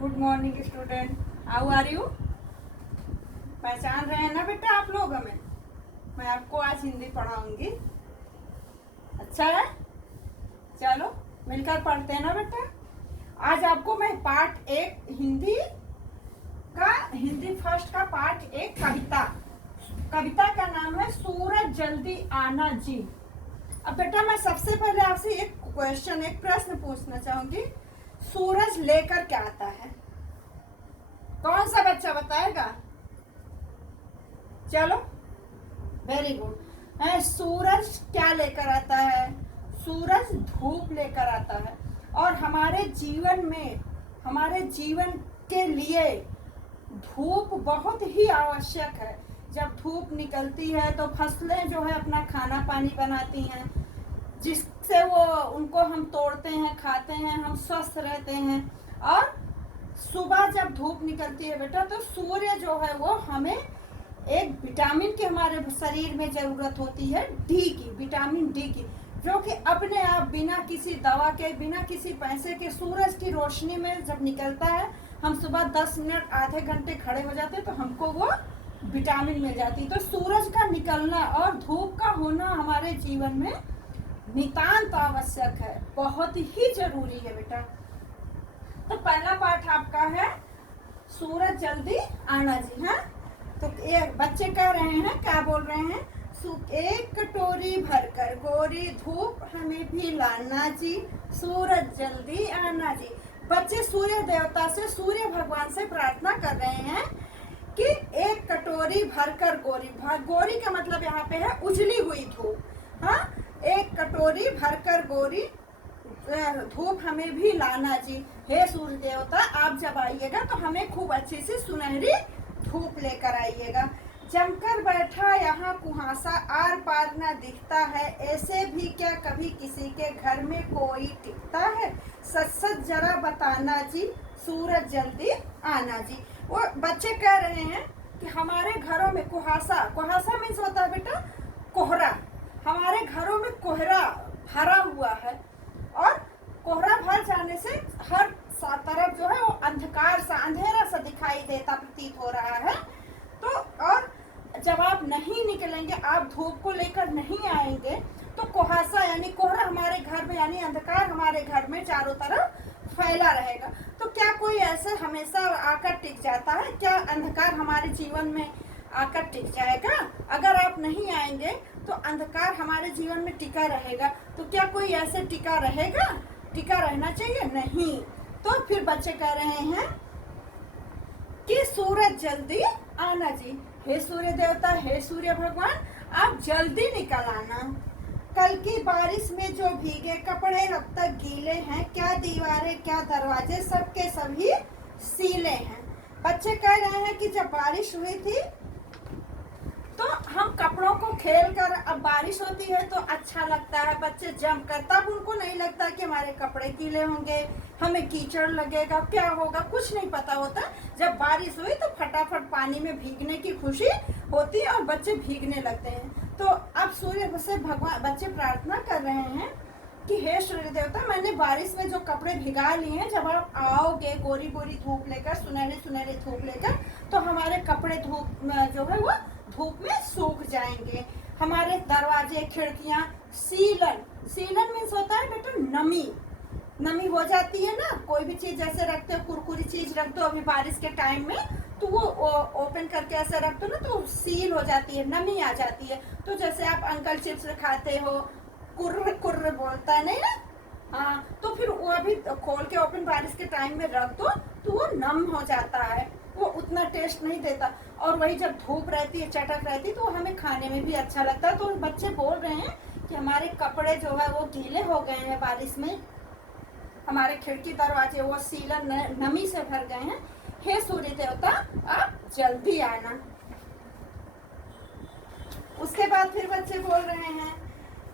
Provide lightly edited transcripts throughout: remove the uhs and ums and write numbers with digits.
Good morning student. How are you? पहचान रहे हैं ना बेटा आप लोग हमें? मैं आपको आज हिंदी पढ़ाऊंगी। अच्छा है, चलो मिलकर पढ़ते हैं ना बेटा। आज आपको मैं पार्ट एक हिंदी फर्स्ट का पार्ट एक कविता का नाम है सूरज जल्दी आना जी। अब बेटा मैं सबसे पहले आपसे एक प्रश्न पूछना चाहूंगी। सूरज लेकर क्या आता है? कौन सा बच्चा बताएगा? चलो, वेरी गुड। सूरज क्या लेकर आता है? सूरज धूप लेकर आता है। और हमारे जीवन के लिए धूप बहुत ही आवश्यक है। जब धूप निकलती है तो फसलें जो है अपना खाना पानी बनाती हैं, जिससे वो उनको हम तोड़ते हैं, खाते हैं, हम स्वस्थ रहते हैं। और सुबह जब धूप निकलती है बेटा तो सूर्य जो है वो हमें एक विटामिन की हमारे शरीर में जरूरत होती है, विटामिन डी की, जो कि अपने आप बिना किसी दवा के, बिना किसी पैसे के सूरज की रोशनी में जब निकलता है, हम सुबह 10 मिनट आधे घंटे खड़े हो जाते हैं तो हमको वो विटामिन मिल जाती है। तो सूरज का निकलना और धूप का होना हमारे जीवन में नितांत आवश्यक है, बहुत ही जरूरी है बेटा। तो पहला पाठ आपका है सूरज जल्दी आना जी। हाँ, तो एक बच्चे कह रहे हैं, क्या बोल रहे हैं? एक कटोरी भरकर गोरी धूप हमें भी लाना जी, सूरज जल्दी आना जी। बच्चे सूर्य देवता से, सूर्य भगवान से प्रार्थना कर रहे हैं कि एक कटोरी भरकर गोरी का मतलब यहाँ पे है उजली हुई धूप। हाँ, एक कटोरी भरकर गोरी धूप हमें भी लाना जी। हे सूर्य देवता, आप जब आइएगा तो हमें खूब अच्छी सी सुनहरी धूप लेकर आइएगा। जमकर बैठा यहाँ कुहासा, आर पार न दिखता है, ऐसे भी क्या कभी किसी के घर में कोई टिकता है? सच सच जरा बताना जी, सूरज जल्दी आना जी। वो बच्चे कह रहे हैं कि हमारे घरों में कुहासा मीन्स होता है बेटा कोहरा। हमारे घरों में कोहरा भरा हुआ है और कोहरा भर जाने से हर तरफ जो है वो अंधकार सा, अंधेरा सा दिखाई देता प्रतीत हो रहा है। तो और जब आप नहीं निकलेंगे, आप धूप को लेकर नहीं आएंगे, तो कुहासा यानी कोहरा हमारे घर में, यानी अंधकार हमारे घर में चारों तरफ फैला रहेगा। तो क्या कोई ऐसे हमेशा आकर टिक जाता है? क्या अंधकार हमारे जीवन में आकर टिक जाएगा? अगर आप नहीं आएंगे तो अंधकार हमारे जीवन में टिका रहेगा। तो क्या कोई ऐसे टिका रहेगा? टिका रहना चाहिए? नहीं। तो फिर बच्चे कह रहे हैं कि सूरज जल्दी आना जी। हे सूर्य देवता, हे सूर्य भगवान, आप जल्दी निकल आना। कल की बारिश में जो भीगे कपड़े अब तक गीले हैं, क्या दीवारें क्या दरवाजे सबके सभी सीले हैं। बच्चे कह रहे हैं कि जब बारिश हुई थी तो हम कपड़ों को खेल कर, अब बारिश होती है तो अच्छा लगता है, बच्चे जम कर, तब उनको नहीं लगता कि हमारे कपड़े गीले होंगे, हमें कीचड़ लगेगा, क्या होगा, कुछ नहीं पता होता। जब बारिश हुई तो फटाफट पानी में भीगने की खुशी होती है और बच्चे भीगने लगते हैं। तो अब सूर्य से भगवान, बच्चे प्रार्थना कर रहे हैं कि हे सूर्य देवता, मैंने बारिश में जो कपड़े भिगा लिए हैं, जब आप आओगे गोरी गोरी धूप लेकर, सुनहरी सुनहरी धूप लेकर, तो हमारे कपड़े धूप जो है वो धूप में सूख जाएंगे। हमारे दरवाजे खिड़कियां सीलन मीन्स होता है बेटा नमी हो जाती है ना। कोई भी चीज जैसे रखते हो, कुरकुरी चीज रख दो अभी बारिश के टाइम में, तो वो ओपन करके ऐसे रख दो ना तो सील हो जाती है, नमी आ जाती है। तो जैसे आप अंकल चिप्स खाते हो, कुर्र कुर्र बोलता है नहीं ना। हाँ, तो फिर वो अभी खोल के ओपन बारिश के टाइम में रख दो तो वो नम हो जाता है, वो उतना टेस्ट नहीं देता। और वही जब धूप रहती है, चटक रहती है, तो हमें खाने में भी अच्छा लगता है। तो बच्चे बोल रहे हैं कि हमारे कपड़े जो है वो गीले हो गए हैं बारिश में, हमारे खिड़की दरवाजे वो सीलन नमी से भर गए हैं। हे सूर्य देवता, आप जल्दी आना। उसके बाद फिर बच्चे बोल रहे हैं,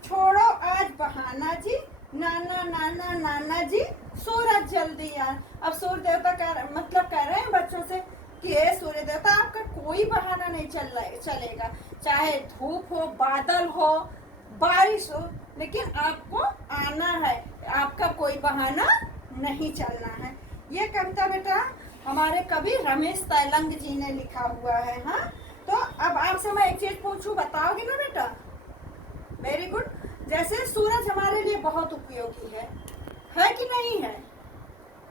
छोड़ो आज बहाना जी, नाना जी, सूरज जल्दी आ। अब सूर्य देवता कह रहे हैं बच्चों से कि हे सूर्य देवता, आपका कोई बहाना नहीं चलेगा, चाहे धूप हो, बादल हो, बारिश हो, लेकिन आपको आना है, आपका कोई बहाना नहीं चलना है। ये कविता बेटा हमारे कवि रमेश तैलंग जी ने लिखा हुआ है। हाँ, तो अब आपसे मैं एक चीज पूछूं, बताओगे ना बेटा? Very good. जैसे सूरज हमारे लिए बहुत उपयोगी है कि नहीं है?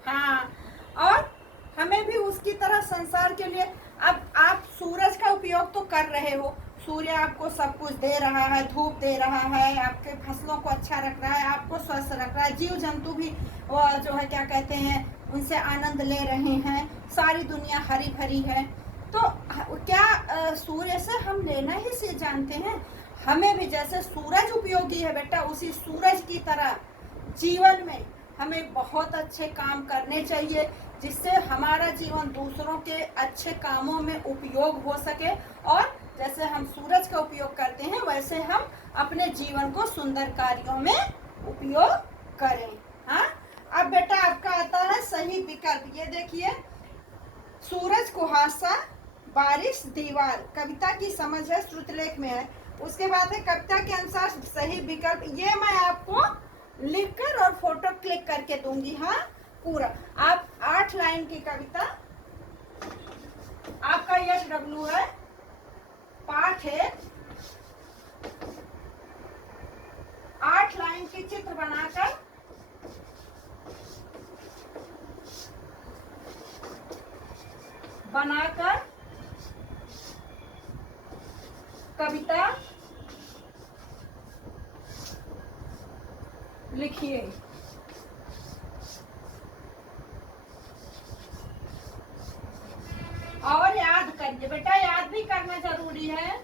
हाँ, और हमें भी उसकी तरह संसार के लिए, अब आप सूरज का उपयोग तो कर रहे हो, सूर्य आपको सब कुछ दे रहा है, धूप दे रहा है, आपके फसलों को अच्छा रख रहा है, आपको स्वस्थ रख रहा है, जीव जंतु भी वो जो है क्या कहते हैं उनसे आनंद ले रहे हैं, सारी दुनिया हरी भरी है। तो क्या सूर्य से हम लेना ही से जानते हैं? हमें भी जैसे सूरज उपयोगी है बेटा, उसी सूरज की तरह जीवन में हमें बहुत अच्छे काम करने चाहिए, जिससे हमारा जीवन दूसरों के अच्छे कामों में उपयोग हो सके, और जैसे हम सूरज का उपयोग करते हैं वैसे हम अपने जीवन को सुंदर कार्यों में उपयोग करें। हाँ, अब बेटा आपका आता है सही विकल्प। ये देखिए, सूरज, कुहासा, बारिश, दीवार कविता की समझ है, श्रुतलेख में है। उसके बाद है कविता के अनुसार सही विकल्प। ये मैं आपको लिखकर और फोटो क्लिक करके दूंगी। हाँ, पूरा आप 8 लाइन की कविता, आपका यश डब्लू है, पाठ है, 8 लाइन की चित्र बनाकर कविता लिखिए। और याद करिए बेटा, याद भी करना जरूरी है।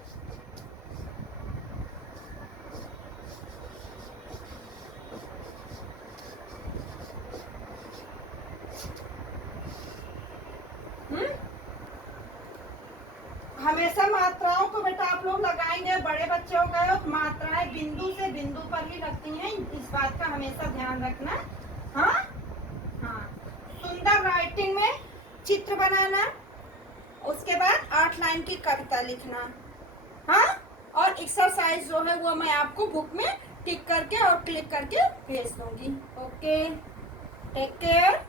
हमेशा मात्राओं को बेटा आप लोग लगाएंगे, बड़े बच्चे हो गए हो तो मात्राएं बिंदु से बिंदु पर ही लगती हैं, इस बात का हमेशा ध्यान रखना। हाँ हाँ, सुंदर राइटिंग में चित्र बनाना, उसके बाद 8 लाइन की कविता लिखना। हाँ, और एक्सरसाइज जो है वो मैं आपको बुक में टिक करके और क्लिक करके भेज दूंगी। Okay, take care.